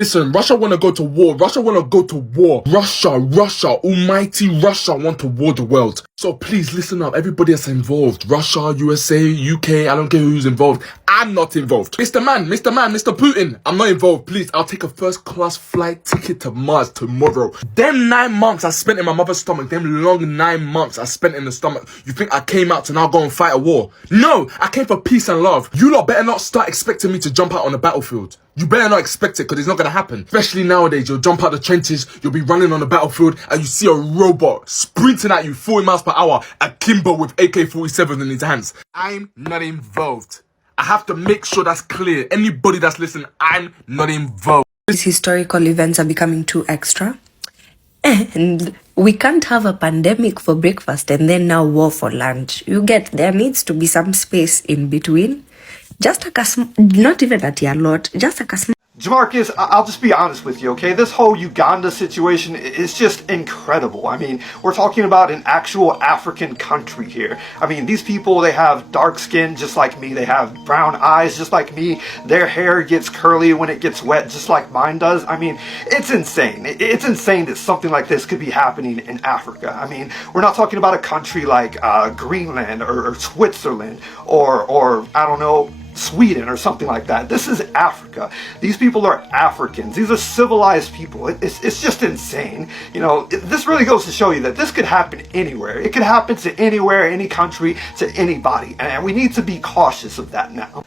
Listen, Russia want to go to war. Russia want to go to war. Russia, almighty Russia want to war the world. So please listen up. Everybody that's involved. Russia, USA, UK, I don't care who's involved. I'm not involved. Mr. Mr. Putin, I'm not involved. Please, I'll take a first class flight ticket to Mars tomorrow. Them 9 months I spent in my mother's stomach. Them long 9 months I spent in the stomach. You think I came out to now go and fight a war? No, I came for peace and love. You lot better not start expecting me to jump out on the battlefield. You better not expect it, because it's not going to happen. Especially nowadays, you'll jump out the trenches, you'll be running on the battlefield, and you see a robot sprinting at you 40 miles per hour, akimbo with AK-47 in his hands. I'm not involved. I have to make sure that's clear. Anybody that's listening, I'm not involved. These historical events are becoming too extra. And we can't have a pandemic for breakfast and then now war for lunch. You get, there needs to be some space in between. Just like not even at your lot, just like a small. Jamarcus, I'll just be honest with you, okay? This whole Uganda situation is just incredible. I mean, we're talking about an actual African country here. I mean, these people, they have dark skin just like me. They have brown eyes just like me. Their hair gets curly when it gets wet just like mine does. I mean, it's insane. It's insane that something like this could be happening in Africa. I mean, we're not talking about a country like Greenland or Switzerland or I don't know, Sweden or something like that. This is Africa. These people are Africans. These are civilized people. It's just insane. You know, this really goes to show you that this could happen anywhere. It could happen to anywhere, any country, to anybody. And we need to be cautious of that now.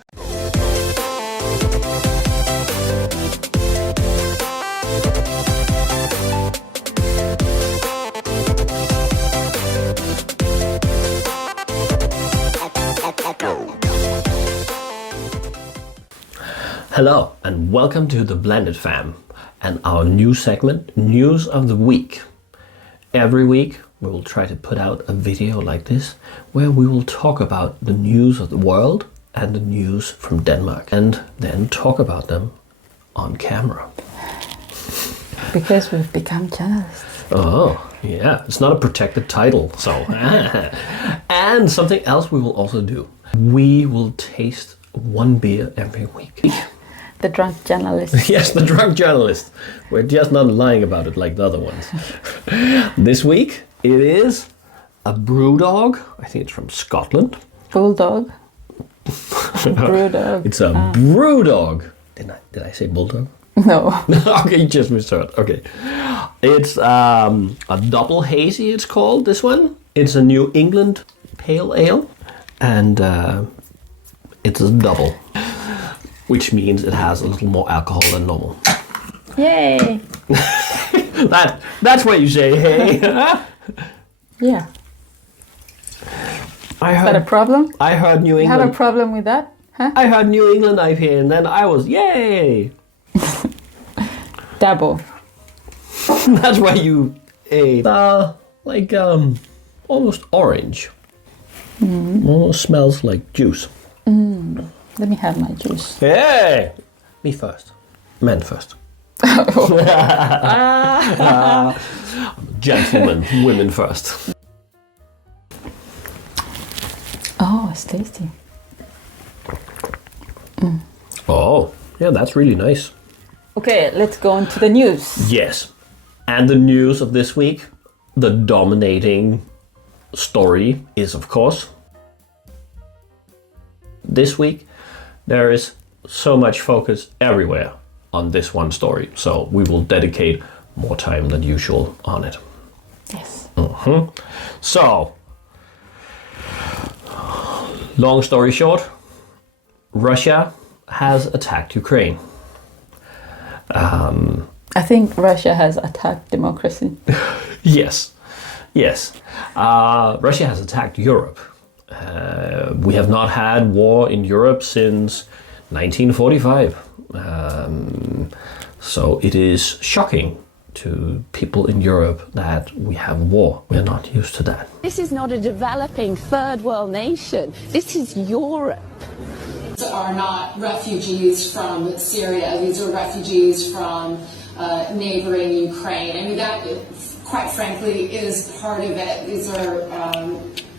Hello and welcome to the Blended Fam and our new segment, News of the Week. Every week we will try to put out a video like this where we will talk about the news of the world and the news from Denmark and then talk about them on camera. Because we've become journalists. Oh, yeah, it's not a protected title, so. And something else we will also do. We will taste one beer every week. The drunk journalist. Yes, the drunk journalist. We're just not lying about it like the other ones. This week, it is a Brewdog. I think it's from Scotland. Bulldog. Brewdog. It's a Brewdog. Did I say bulldog? No. Okay, you just misheard. Okay. It's a double hazy, it's called, this one. It's a New England pale ale. And it's a double. Which means it has a little more alcohol than normal. Yay! That's what you say, hey? Yeah. Is that a problem? I heard New England. You have a problem with that? Huh? I heard New England IPA and then I was, yay! Double. That's why you ate. Like, almost orange. Almost smells like juice. Let me have my juice. Hey! Me first. Men first. Gentlemen, women first. Oh, it's tasty. Oh, yeah, that's really nice. Okay, let's go on to the news. Yes. And the news of this week, the dominating story is, of course, this week, there is so much focus everywhere on this one story. So we will dedicate more time than usual on it. Yes. So, long story short, Russia has attacked Ukraine. I think Russia has attacked democracy. Yes. Russia has attacked Europe. We have not had war in Europe since 1945. So it is shocking to people in Europe that we have war. We're not used to that. This is not a developing third world nation. This is Europe. These are not refugees from Syria. These are refugees from neighboring Ukraine. I mean, that, quite frankly, is part of it. These are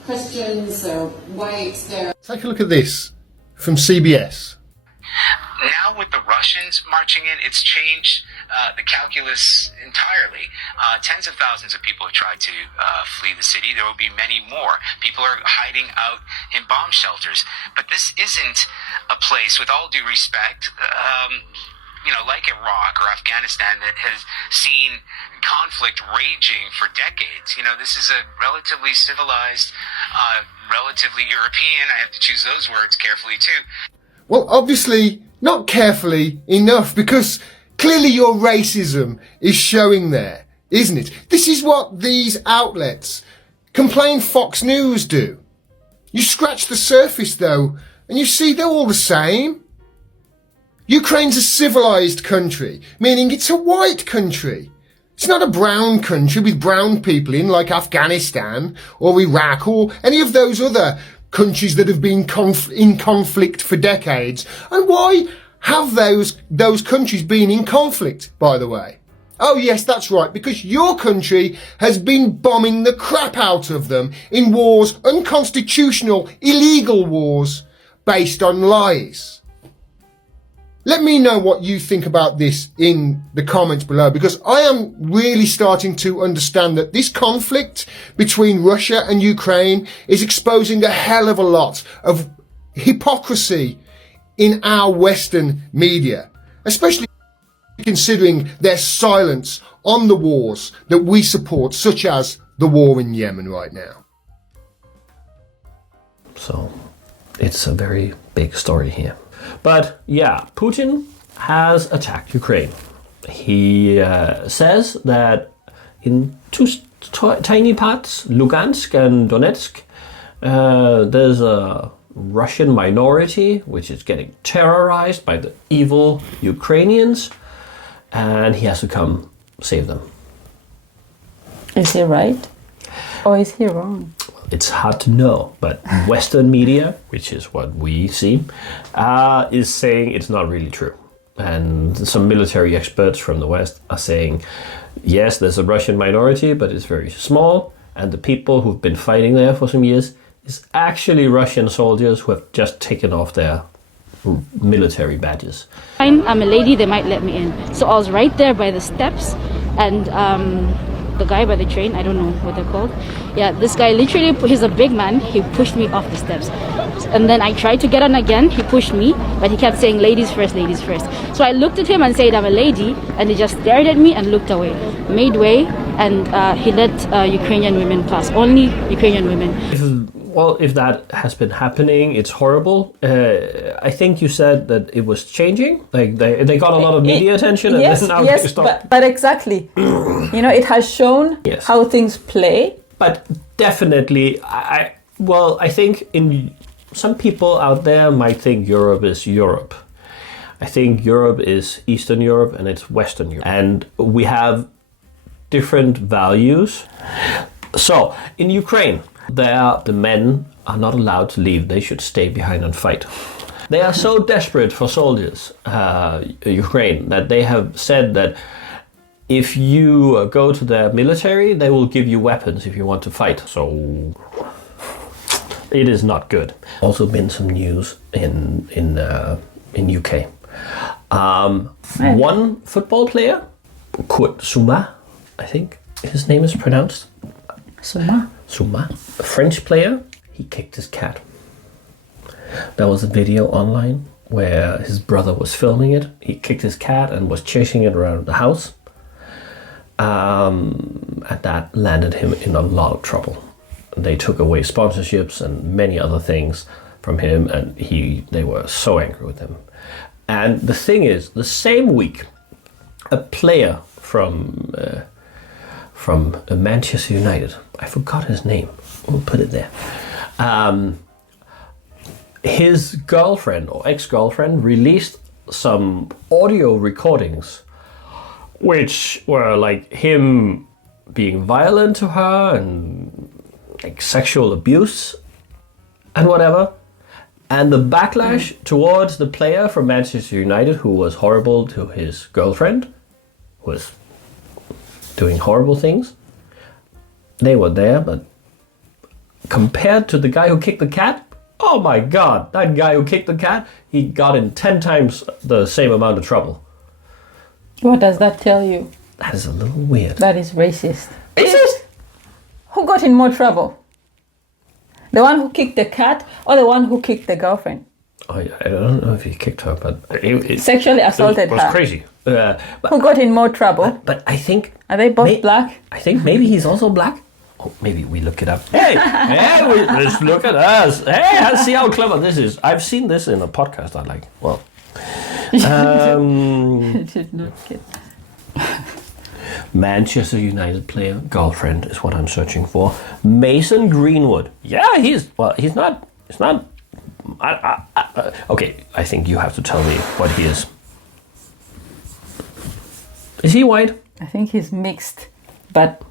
Christians, they're white, they're... Take a look at this from CBS. Now with the Russians marching in, it's changed the calculus entirely. Tens of thousands of people have tried to flee the city. There will be many more. People are hiding out in bomb shelters. But this isn't a place, with all due respect, like Iraq or Afghanistan, that has seen conflict raging for decades. This is a relatively civilized, relatively European, I have to choose those words carefully too. Well, obviously not carefully enough, because clearly your racism is showing there, isn't it? This is what these outlets, complain Fox News, do. You scratch the surface though, and you see they're all the same. Ukraine's a civilized country, meaning it's a white country. It's not a brown country with brown people in, like Afghanistan or Iraq or any of those other countries that have been in conflict for decades. And why have those countries been in conflict, by the way? Oh yes, that's right, because your country has been bombing the crap out of them in wars, unconstitutional, illegal wars, based on lies. Let me know what you think about this in the comments below, because I am really starting to understand that this conflict between Russia and Ukraine is exposing a hell of a lot of hypocrisy in our Western media, especially considering their silence on the wars that we support, such as the war in Yemen right now. So it's a very big story here. But yeah, Putin has attacked Ukraine. He says that in two tiny parts, Lugansk and Donetsk, there's a Russian minority which is getting terrorized by the evil Ukrainians, and he has to come save them. Is he right? Or is he wrong? It's hard to know, but Western media, which is what we see, is saying it's not really true. And some military experts from the West are saying, yes, there's a Russian minority, but it's very small. And the people who've been fighting there for some years is actually Russian soldiers who have just taken off their military badges. I'm a lady, they might let me in. So I was right there by the steps, and the guy by the train, I don't know what they're called. Yeah, this guy literally, he's a big man, he pushed me off the steps. And then I tried to get on again, he pushed me, but he kept saying ladies first, ladies first. So I looked at him and said, I'm a lady, and he just stared at me and looked away. Made way, and he let Ukrainian women pass, only Ukrainian women. If that has been happening, it's horrible. I think you said that it was changing. Like they got a lot of media attention, and yes, then now yes, they stopped. but exactly. It has shown how things play. But definitely, I think some people out there might think Europe is Europe. I think Europe is Eastern Europe and it's Western Europe, and we have different values. So in Ukraine, the men are not allowed to leave. They should stay behind and fight. They are so desperate for soldiers, Ukraine, that they have said that if you go to their military, they will give you weapons if you want to fight. So it is not good. Also been some news in UK. One football player, Kurt Zouma, I think his name is pronounced. Zouma, a French player, he kicked his cat. There was a video online where his brother was filming it. He kicked his cat and was chasing it around the house. And that landed him in a lot of trouble. They took away sponsorships and many other things from him, and they were so angry with him. And the thing is, the same week, a player from Manchester United, I forgot his name, we'll put it there. His girlfriend or ex-girlfriend released some audio recordings which were like him being violent to her and like sexual abuse and whatever. And the backlash towards the player from Manchester United who was horrible to his girlfriend, was doing horrible things, they were there, but compared to the guy who kicked the cat, Oh my God, that guy who kicked the cat, he got in 10 times the same amount of trouble. What does that tell you? That is a little weird. That is racist. Racist? Who got in more trouble? The one who kicked the cat or the one who kicked the girlfriend? I don't know if he kicked her, but Sexually assaulted it was her. crazy. Who got in more trouble? But I think... Are they both black? I think maybe he's also black. Oh, maybe we look it up. Hey, let's look at us. Hey, let's see how clever this is. I've seen this in a podcast I like. Well, Did not get. Manchester United player girlfriend is what I'm searching for. Mason Greenwood. Yeah, he's not. Okay, I think you have to tell me what he is. Is he white? I think he's mixed, but.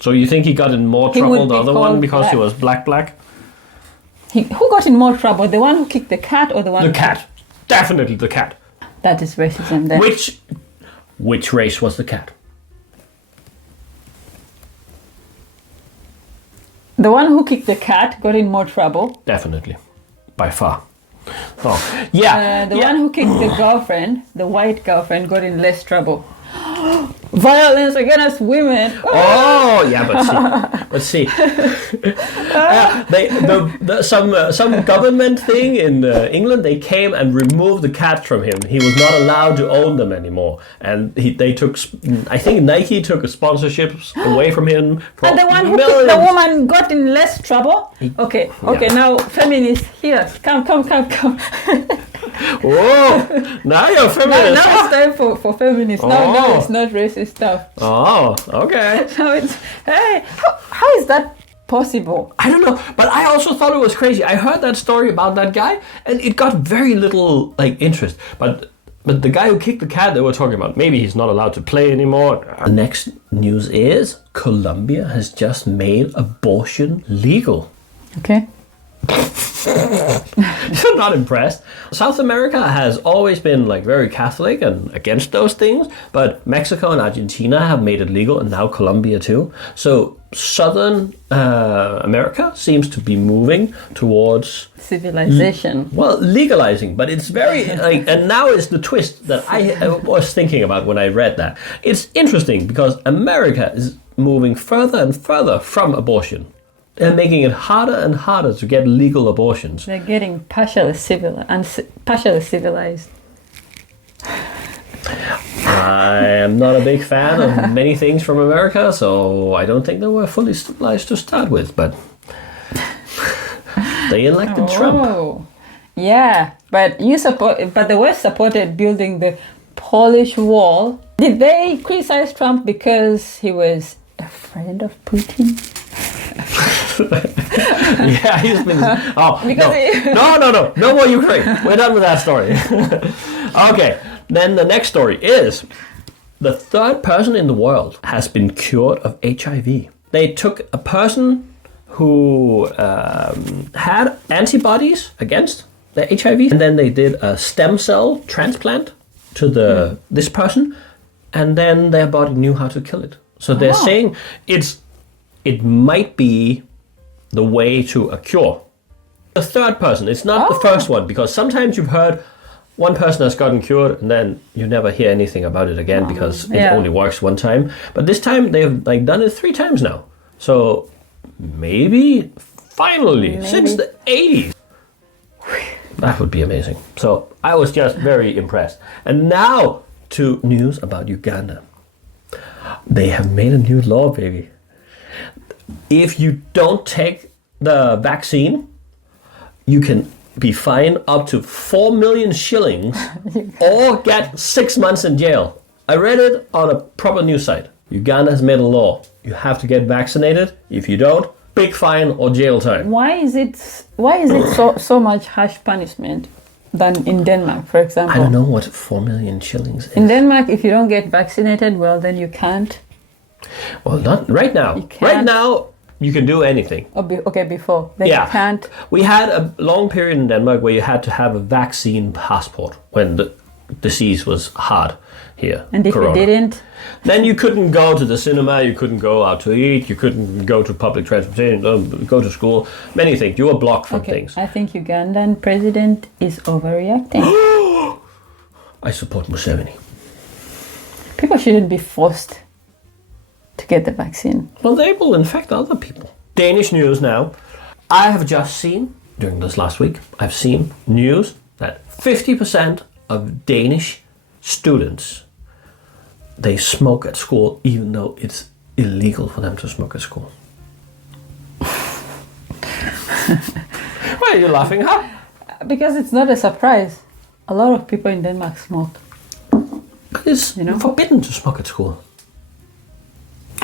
So you think he got in more He trouble would than the be other one called because he black. was black? Who got in more trouble? The one who kicked the cat or the one? The cat. Definitely the cat. That is racism then. Which race was the cat? The one who kicked the cat got in more trouble. Definitely. By far. Oh, yeah. The one who kicked the girlfriend, the white girlfriend, got in less trouble. Violence against women. Oh, yeah, but see, some government thing in England, they came and removed the cat from him. He was not allowed to own them anymore, and they took. I think Nike took sponsorships away from him. And the one who kicked the woman got in less trouble. Okay, now feminists here, come. Whoa! Now you're feminist. Now it's time for feminists. Now it's not racist stuff. Oh, okay. Now it's hey, how is that possible? I don't know, but I also thought it was crazy. I heard that story about that guy, and it got very little interest. But the guy who kicked the cat, they were talking about maybe he's not allowed to play anymore. The next news is Colombia has just made abortion legal. Okay. I'm not impressed. South America has always been very Catholic and against those things, but Mexico and Argentina have made it legal, and now Colombia too. So Southern America seems to be moving towards civilization. Legalizing, but it's very and now is the twist that I was thinking about when I read that. It's interesting because America is moving further and further from abortion. They're making it harder and harder to get legal abortions. They're getting partially civilized. I am not a big fan of many things from America, so I don't think they were fully civilized to start with, but they elected Trump. Yeah, but the West supported building the Polish Wall. Did they criticize Trump because he was a friend of Putin? Yeah, he's been. No more Ukraine. We're done with that story. Okay, then the next story is the third person in the world has been cured of HIV. They took a person who had antibodies against the HIV, and then they did a stem cell transplant to this person, and then their body knew how to kill it. So they're saying it might be the way to a cure. The third person, it's not the first one, because sometimes you've heard one person has gotten cured and then you never hear anything about it again because it only works one time. But this time they've done it 3 times now. So maybe finally since the 80s. That would be amazing. So I was just very impressed. And now to news about Uganda. They have made a new law, baby. If you don't take the vaccine, you can be fined up to 4 million shillings or get 6 months in jail. I read it on a proper news site. Uganda has made a law. You have to get vaccinated. If you don't, big fine or jail time. Why is it so much harsh punishment than in Denmark, for example? I don't know what 4 million shillings is. In Denmark, if you don't get vaccinated, well, then you can't. Well, not right now. Right now, you can do anything. Before. Then you can't. We had a long period in Denmark where you had to have a vaccine passport when the disease was hard. here. And if Corona. you didn't, then you couldn't go to the cinema, you couldn't go out to eat, you couldn't go to public transportation, go to school, many things. You were blocked from things. I think Ugandan president is overreacting. I support Museveni. People shouldn't be forced to get the vaccine. Well, they will infect other people. Danish news now. I have just seen, during this last week, I've seen news that 50% of Danish students, they smoke at school even though it's illegal for them to smoke at school. Why are you laughing, huh? Because it's not a surprise. A lot of people in Denmark smoke. But it's forbidden to smoke at school.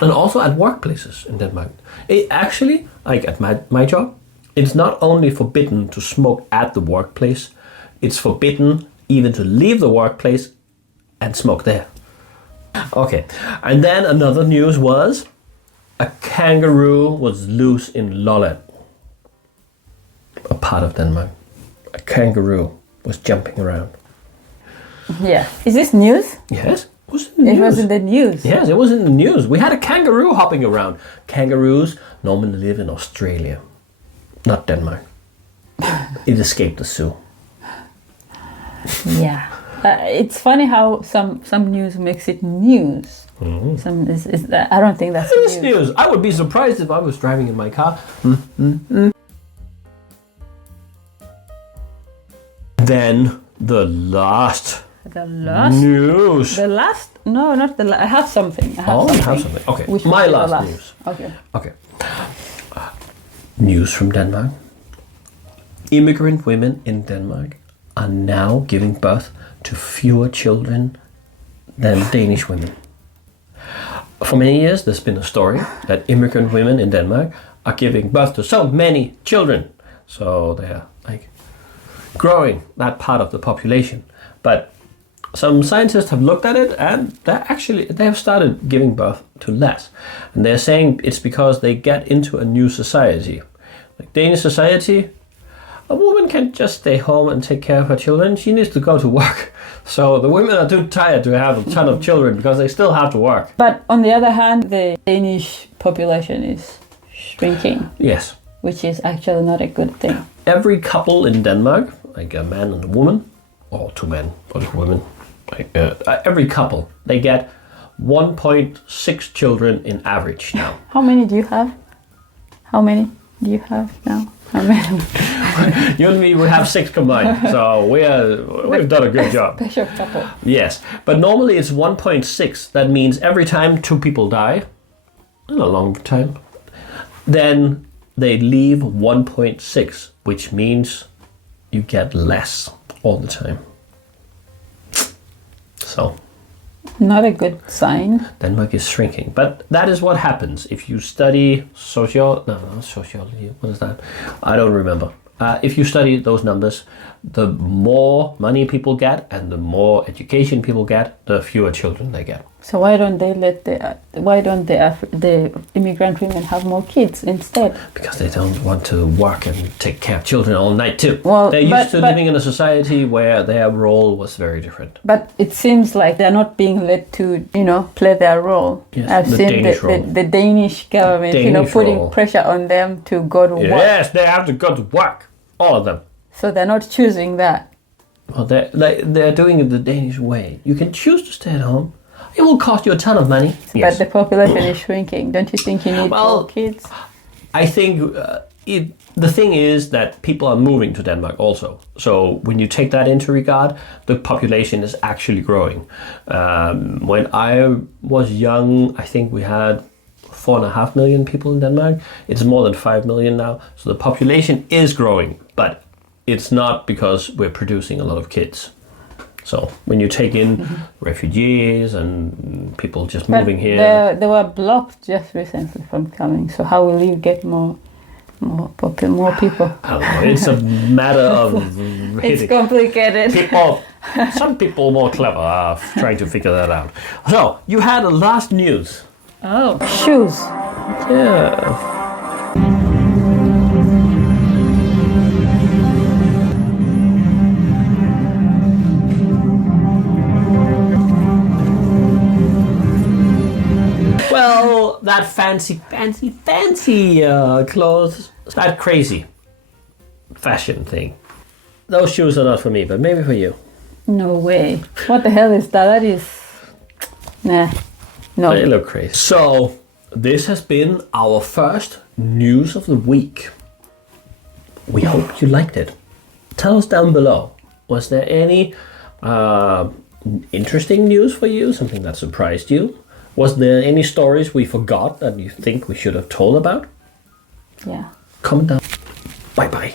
And also at workplaces in Denmark. It actually, like at my job, it's not only forbidden to smoke at the workplace, it's forbidden even to leave the workplace and smoke there. Okay, and then another news was a kangaroo was loose in Lolland, a part of Denmark. A kangaroo was jumping around. Yeah. Is this news? Yes. It was in the news. Yes, it was in the news. We had a kangaroo hopping around. Kangaroos normally live in Australia, not Denmark. It escaped the zoo. Yeah. It's funny how some news makes it news. Mm-hmm. I don't think that's It is news. I would be surprised if I was driving in my car. Then the last news. The last? No, not the last. I have something. You have something. Okay. Which my was the last news. Okay. News from Denmark. Immigrant women in Denmark are now giving birth to fewer children than Danish women. For many years, there's been a story that immigrant women in Denmark are giving birth to so many children. So they're like growing that part of the population. But some scientists have looked at it and they have started giving birth to less. And they're saying it's because they get into a new society. Like Danish society, a woman can't just stay home and take care of her children. She needs to go to work. So the women are too tired to have a ton of children because they still have to work. But on the other hand, the Danish population is shrinking. Yes. Which is actually not a good thing. Every couple in Denmark, like a man and a woman, or two men or two women, like, every couple, they get 1.6 children in average now. How many do you have? How many do you have now? How many? You and me, we have 6 combined, so we've done a good job. Special couple. Yes, but normally it's 1.6. That means every time 2 people die, in a long time, then they leave 1.6, which means you get less all the time. So, not a good sign. Denmark is shrinking, but that is what happens if you study sociology. What is that? I don't remember. If you study those numbers, the more money people get and the more education people get, the fewer children they get. So why don't the immigrant women have more kids instead? Because they don't want to work and take care of children all night too. Well, they're used to living in a society where their role was very different. But it seems like they're not being led to, play their role. Yes, I've seen the Danish government, putting pressure on them to go to work. Yes, they have to go to work. All of them. So they're not choosing that. Well, they're doing it the Danish way. You can choose to stay at home. It will cost you a ton of money. But the population is shrinking. Don't you think you need more kids? I think the thing is that people are moving to Denmark also. So when you take that into regard, the population is actually growing. When I was young, I think we had 4.5 million people in Denmark. It's more than 5 million now. So the population is growing, but it's not because we're producing a lot of kids. So when you take in refugees and people just moving here, they were blocked just recently from coming. So how will you get more people? I don't know. It's a matter of It's complicated. Some people more clever are trying to figure that out. So you had a last news. Oh, shoes. Yeah. Well, that fancy clothes, that crazy fashion thing. Those shoes are not for me, but maybe for you. No way. What the hell is that? That is... Nah. No. They look crazy. So, this has been our first news of the week. We hope you liked it. Tell us down below. Was there any interesting news for you? Something that surprised you? Was there any stories we forgot that you think we should have told about? Yeah. Comment down. Bye bye.